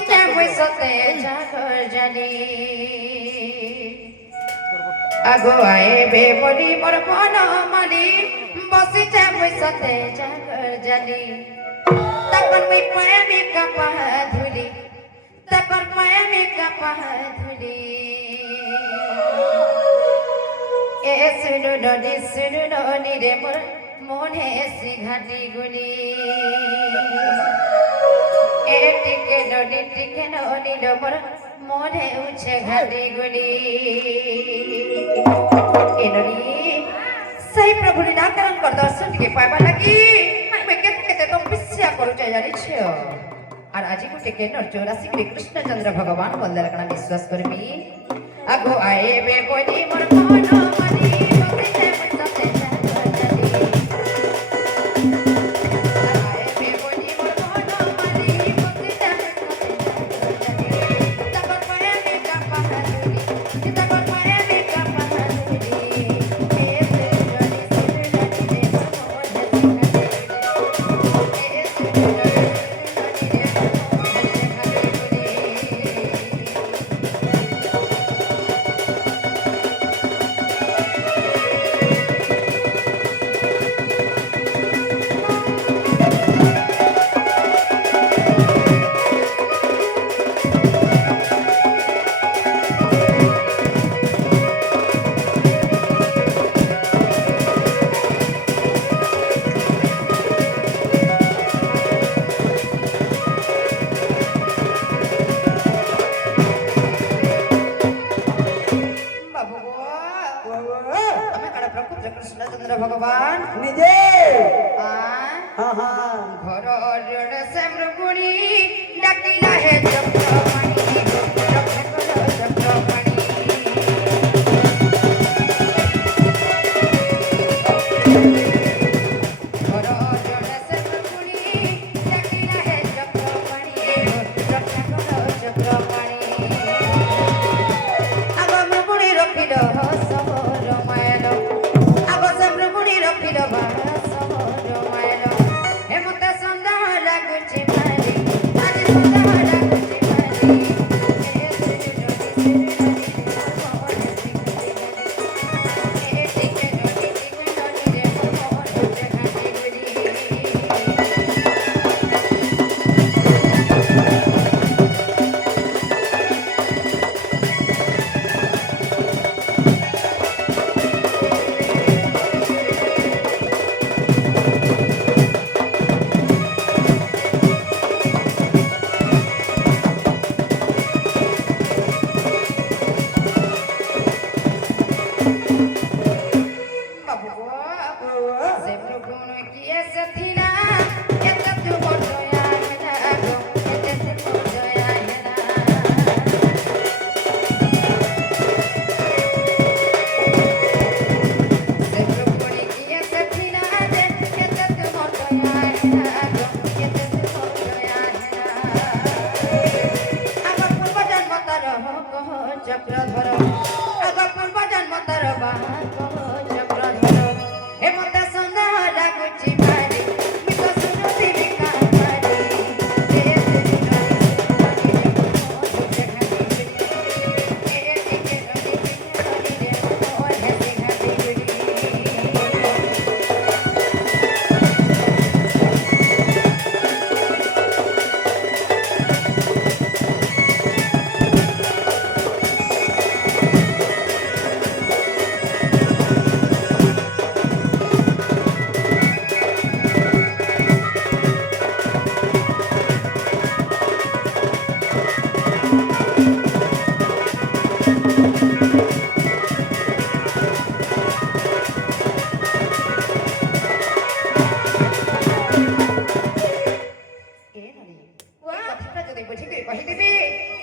বসিতে বসতে জাগর জানি আগো আইবে বলি মোর মন মানি বসিতে বসতে জাগর জানি তখন মুই প্রেমিকা পাহা ধুলি তখন প্রেমিকা পাহা ধুলি এ শুনু ননি রে মোর মনে এসে ঘাটি গুলি এ টিকে ননি রে মোর মনে উঠে ঘাটি গুলি এনরি সেই প্রভু নিরাকরণ কর দর্শন টিকে পাইবা লাগি আমি কেতে কেতে তো পিছিয়া করুছে জানিছ আর আজি গুটে কে নর 84 কৃষ্ণচন্দ্র ভগবান বললে রাখনা বিশ্বাস করবি আগো আইবে বলি মোর মন মানি বসিতে বসতে জাগর জানি আইবে বলি মোর মন মানি বসিতে বসতে জাগর জানি তখন প্রেমিকা পাহাড়ি তখন প্রেমিকা পাহাড়ি এ সুরনি রে মোর মনে এ সুরনি রে কৃষ্ণচন্দ্র ভগবান নিজে ঘর শ্যামরুগুণী ডাকিলা হে চক্রপাণি রক্ষা করো চক্রপাণি ঘর শ্যামরুগুণী ডাকিলা হে চক্রপাণি রক্ষা করো চক্রপাণি আগমরগুণী রক্ষিল সবর মায়াল হেমন্ত সন্দেহ লাগুছে ভারি আজ সন্দেহ লাগুছে চক্রধর আগ পূর্ব জন্ম তার চক্রধর হেমন্ত সন্দেহ লাগুছি ভারি মিত সুরতি বিকারি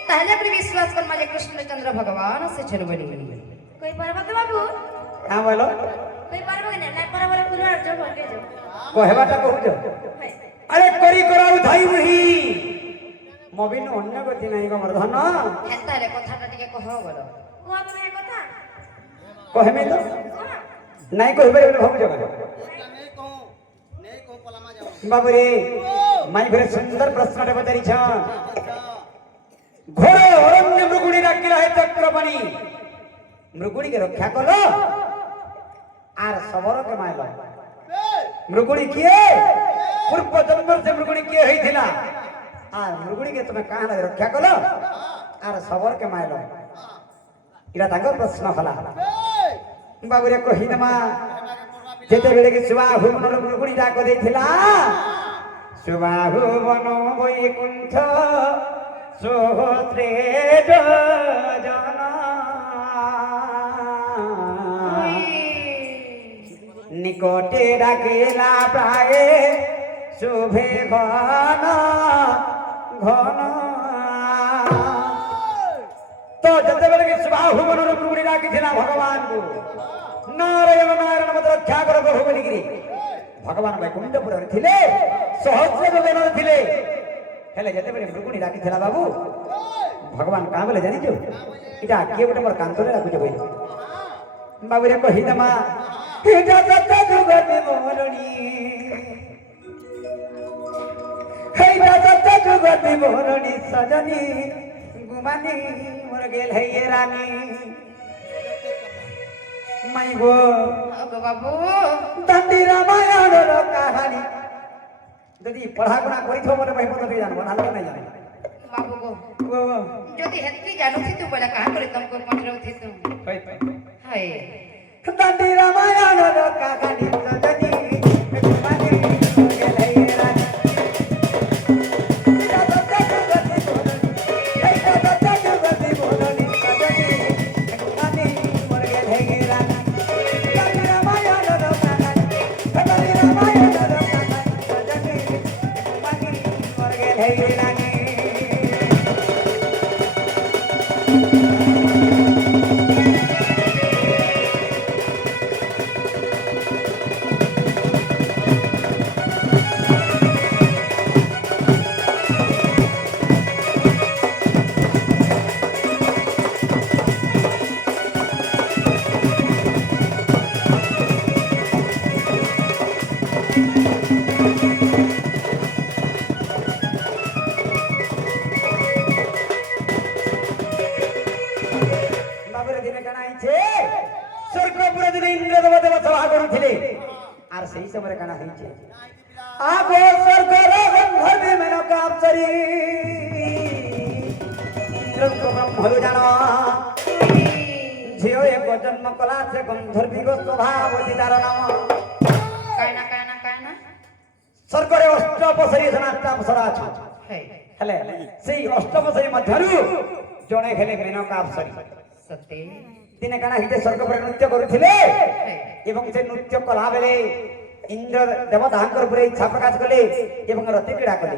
তাহলে আপনি বিশ্বাস করুন যে কৃষ্ণচন্দ্র ভগবান আছে বলি कोई पर्वत बाबू हाँ बोलो कोई पर्वत ने ना पर्वत पूरा जो बोल जो कहवाटा कहूछ अरे करी कराउ धाई मुही मबिन अन्य गति नाही गमर धन হেতা রে কথাটা টিকে কহ বলো को आपने কথা कहमे तो নাই কইবে বলে ভাবুছ কেন बाबू रे माई भरे सुंदर प्रश्न रे बतारी छ চক্রপাণী মৃগুড়িকে রক্ষা কল আর সবরকে মাইল মৃগুড়ি কিয়ে পূর্ব জন্মর সে মৃগুড়ি কিয়ে হয়েছিল আর মৃগুড়িকে তুমি কাহার রক্ষা কল আর সবরকে মাইল এটা তাঙ্কর প্রশ্ন হলা বাবুরে কহিনমা যেতেবেলে কি সুবাহু বন মৃগুড়ি ডাক ଦେଇଥିଲା সুবাহু বন বৈকুণ্ঠ সোহস্রে জন নিকটে ডাকিলা প্রায় শুভে ঘন ঘন তো যেতেবেলে কি সুবাহু বন মৃগুড়ি ডাকিଥିଲା ভগবানଙ୍କୁ নারায়ণ নারায়ণ মত রক্ষা কর প্রভু বলিকি ভগবান বৈকুণ্ঠপুରରେ ଥିଲେ ସହସ୍ର ଗଗନରେ ଥିଲେ ହେଲେ ଯେତେବେଳେ ମୃଗୁଣୀ ଡାକିଥିଲା ବାବୁ ଭଗବାନ କାଁ ବୋଲେ ଜାଣିଛୁ ଏଇଟା କିଏ ଗୋଟେ ମୋର କାନ୍ଥରେ ଡାକୁଛ କହିଲେ ବାବୁରେ କହିଦମା ଏଇଟା ସତ ଯୁଗତି ମୋରଣୀ ଏଇଟା ସତ ଯୁଗତି ମୋରଣୀ ସଜନୀ ଗୁମାନି ମୋର ଗେଲ ହେଇ ରାନୀ মাই গো গো বাবু দান্ডি রামায়ণর কাহিনী যদি পড়াশোনা করিথ মনে ভাই পদ দিয়ে জানবো নালে নাই জানি বাবু গো ও যদি হেতি জানুছি তু বলা কাহ করে তুমকো পঞ্জরউথি তু হই হায় দান্ডি রামায়ণর কাহিনী সজনী গুমানি গেলাই রানী এটা সত্য জগতি বলনি এটা সত্য জগতি বলনি সজনী গুমানি মোর গেলাই রানী দান্ডি রামায়ণর কাহিনী দান্ডি রামায়ণর কাহিনী সজনী গুমানি মোর গেলাই রানী বাবুরে দিনে কানা হইছে স্বর্গপুরে দিনে ইন্দ্র দেবতা সভা করুছিলে আর সেই সময় কানা হইছে আগো স্বর্গর গন্ধর্বে মেনকা অপ্সরী ইন্দ্রকে ব্রহ্মলু জান ঝিও এক জন্ম কলা সে গন্ধর্বী গো স্বভাবতী তার নাম কায়না কায়না কায়না স্বর্গরে অষ্টপসরী সনাতন অপ্সরা আছে হায় হেলে সেই অষ্টপসরী ମଧ୍ୟରୁ ଜଣେ ହେଲେ মেনকা অপ্সরী সত্যি দিনে কানা হইতে স্বর্গপুরে নৃত্য করুଥିଲେ এবং সে নৃত্য কলা বেলে ইন্দ্র দেবতাঙ্কর উপরে ইচ্ছা প্রকাশ কলে এবং রতি ক্রীড়া কলে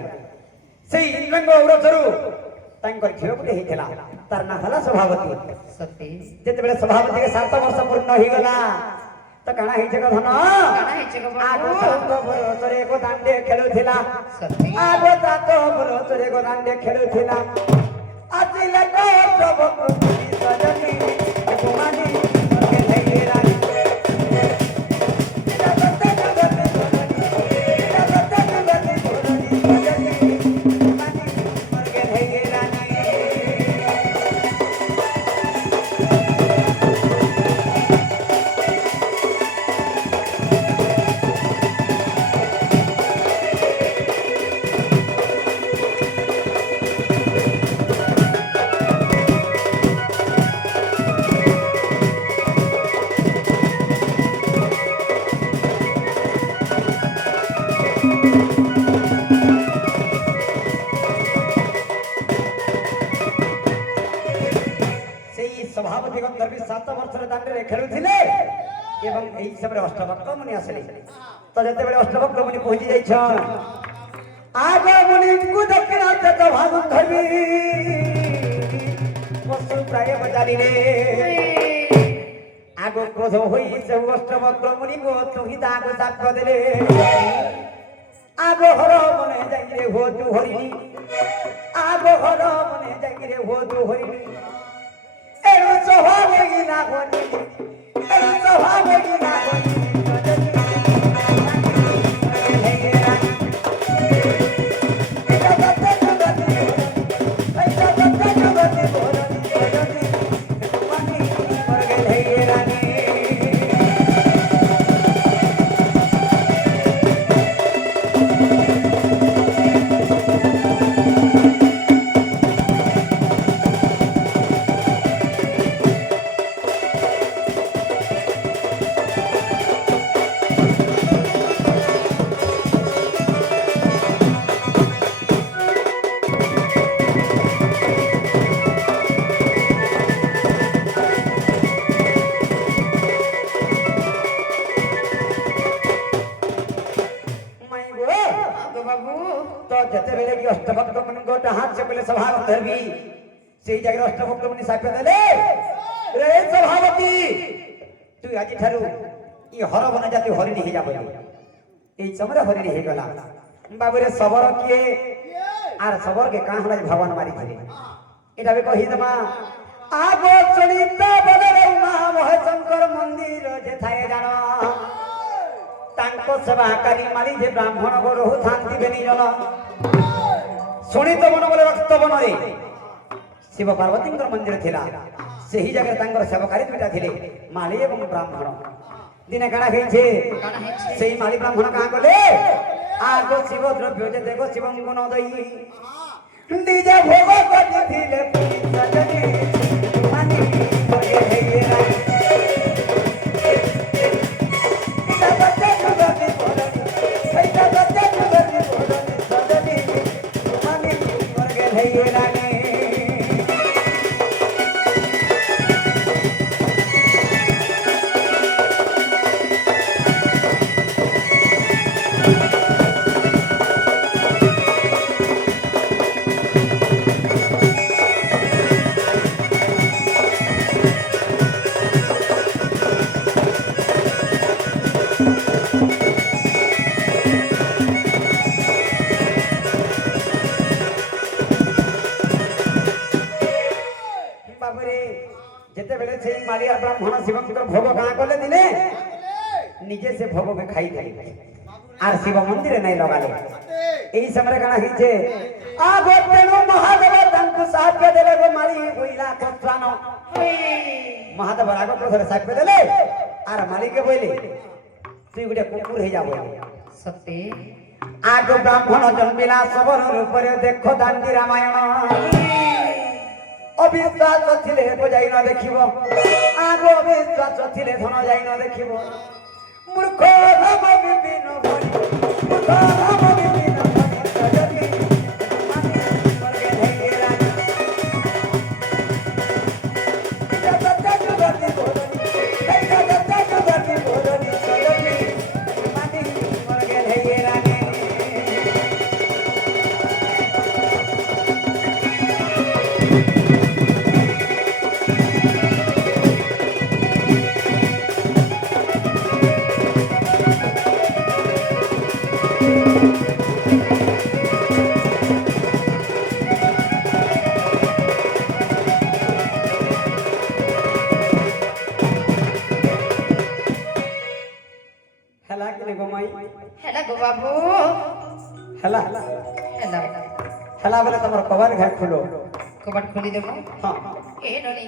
সেই ইন্দ্রঙ্গ ঔরসରୁ ତାଙ୍କର ଝିଅ ଗୋଟେ ହେଇଥିଲା ତାର ନାଁ ହେଲା ସଭାବତୀ সত্যি ଯେତେବେଳେ ସଭାବତୀ 7 ବର୍ଷ ପୂର୍ଣ୍ଣ ହେଇଗଲା ତ କାଣା ହେଇছে ଧନ କାଣା ହେଇছে ଗো ଆଗ ବାବୁ 7 ବର୍ଷରେ ଏକ ଦାଣ୍ଡେ ଖେଳୁଥିଲା ସত্যି ଆଗ 7 ବର୍ଷରେ ଏକ ଦାଣ୍ଡେ ଖେଳୁଥିଲା ଆସିଲେ କୌରବ କୃତି ସଜନୀ ଗୁମାନି ମର୍ଗେ ହେଇ ରାନୀ এটা সত্য জগতি বলনি এটা সত্য জগতি বলনি সজনী গুমানি মর্গে হেই রানী সেই সভাপতি গন্ধর্বী 7 ବର୍ଷର ଦାଣ୍ଡରେ ଖେଳୁଥିଲେ ଏବଂ ଏହି ସମୟରେ ଅଷ୍ଟବକ୍ର ମୁନି ଆସିଲେ ତ ଯେତେବେଳେ ଅଷ୍ଟବକ୍ର ମୁନି ପହଞ୍ଚି ଯାଇଛନ୍ ଆଗ ମୁନିଙ୍କୁ ଦକ୍ଷିଣ ଦେତ ଭାଗନ୍ଧର୍ବୀ ପଶୁ ପ୍ରାୟ ବଜାରିଲେ ଆଗ କ୍ରୋଧ ହୋଇ ସେ ଅଷ୍ଟବକ୍ର ମୁନିଙ୍କୁ ତୁହି ତାହାକୁ ସାପ ଦେଲେ ଆଗ ହର ମନେ ଯାଇରେ ହୋ ତୁ ହରିଣି ଆଗ ହର ମନେ ଯାଇରେ ହୋ ତୁ ହରିଣି এরু স্বভাবে না বলি এরু স্বভাবে না বলি অষ্টভক্ত মুনি গোটা হাত চেপলে সভার ধরবি সেই জায়গায় অষ্টভক্ত মুনি সাপে দেলে রে সভাপতি তুই আজি ঠারু ই হরবন জাতি হরিণী হয়ে যাবে এই চমরা হরিণী হয়ে গলা বাবুরে সবর কিয়ে আর সবরকে কাঁ হলাই ভগবান মারি ধরে এটা বে কহি দেমা আগ চলিত বদলে মা মহেশঙ্কর মন্দির যেথায় জানো তাঙ্ক সেবাকারী মারি যে ব্রাহ্মণ গরহু থান্তি বেনি জন শোণিত বন বলে রক্ত বনরে শিব পার্বতীঙ্কর মন্দির ଥିଲା ସେହି ଜାଗାରେ ତାଙ୍କର ସେବକାରୀ ଦୁଇଟା ଥିଲେ ମାଳି ଏବଂ ବ୍ରାହ୍ମଣ ଦିନେ କାଣା ହେଇছে ସେଇ ମାଳି ବ୍ରାହ୍ମଣ କାଁ କଲେ ଆଗ ଶିବ ଦ୍ରବ୍ୟ ଯେ ଦେବ ଶିବଙ୍କୁ ନ ଦେଇ ନିଜେ ଭୋଗ କରିଥିଲେ ସଜନି ମାନି ହୋଇ ହେଇରା যেতেবেলে সেই মালিয়া ব্রাহ্মণ শিবঙ্কর ভোগ কাঁ কলে দিনে নিজে সে ভোগকে খাই দেলে আর শিব মন্দিরে নাই লগালে এই সময় কাଣା হইছে আগে তেণু মহাদেব তাঙ্কু সাহায্য দেলে গো মালি কইলা কত্রান মহাদেব আগে প্রথমে সাহায্য দেলে আর মালিকে বইলে তুই গুটে কুকুর হয়ে যাব সত্যি আগ ব্রাহ্মণ জন্মিলা সবর রূপরে দেখো দান্ডি রামায়ণ অবিশ্বাস ଥିଲେ যাই না দেখিব আগ অবিশ্বাস ଥିଲେ ধন যাই না দেখিব মূর্খ ভাব বিপিন ভরি মূর্খ ভাব বিপিন ভরি সজনি মানি মর্গে ধেরা জগতে জগতে বদনি জগতে জগতে বদনি সজনি মানি মর্গে ধেরা হেলা কিনে গমাই হেলা গো বাবু হেলা হেলা হেলা বলে তোমার কবার ঘাট খুলো কবাট খুলি দেব হ্যাঁ এ ননি